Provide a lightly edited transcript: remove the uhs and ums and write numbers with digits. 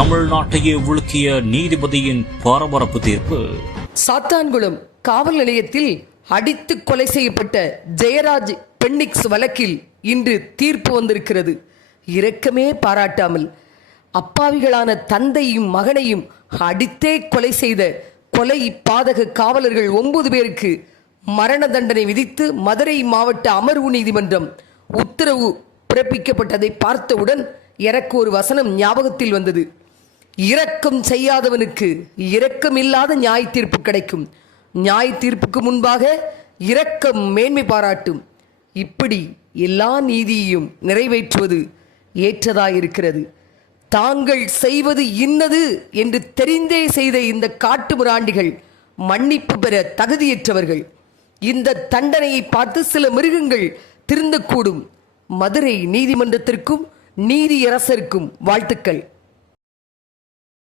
தமிழ்நாட்டையே உலுக்கிய நீதிபதியின் பரபரப்பு தீர்ப்பு. சாத்தான்குளம் காவல் நிலையத்தில் அடித்து கொலை செய்யப்பட்ட ஜெயராஜ் பென்னிக்ஸ் வழக்கில் இன்று தீர்ப்பு வந்திருக்கிறது. இரக்கமே பாராட்டாமல் அப்பாவிகளான தந்தையும் மகனையும் அடித்தே கொலை செய்த கொலை பாதக காவலர்கள் 9 பேருக்கு மரண தண்டனை விதித்து மதுரை மாவட்ட அமர்வு நீதிமன்றம் உத்தரவு பிறப்பிக்கப்பட்டதை பார்த்தவுடன் எனக்கு ஒரு வசனம் ஞாபகத்தில் வந்தது. இரக்கம் செய்யாதவனுக்கு இரக்கம் இல்லாத நியாய தீர்ப்பு கிடைக்கும், நியாய தீர்ப்புக்கு முன்பாக இரக்கம் மேன்மை பாராட்டும். இப்படி எல்லா நீதியையும் நிறைவேற்றுவது ஏற்றதாயிருக்கிறது. தாங்கள் செய்வது இன்னது என்று தெரிந்தே செய்த இந்த காட்டு மிராண்டிகள் மன்னிப்பு பெற தகுதியற்றவர்கள். இந்த தண்டனையை பார்த்து சில மிருகங்கள் திருந்தக்கூடும். மதுரை நீதிமன்றத்திற்கும் நீதியரசருக்கும் வாழ்த்துக்கள்.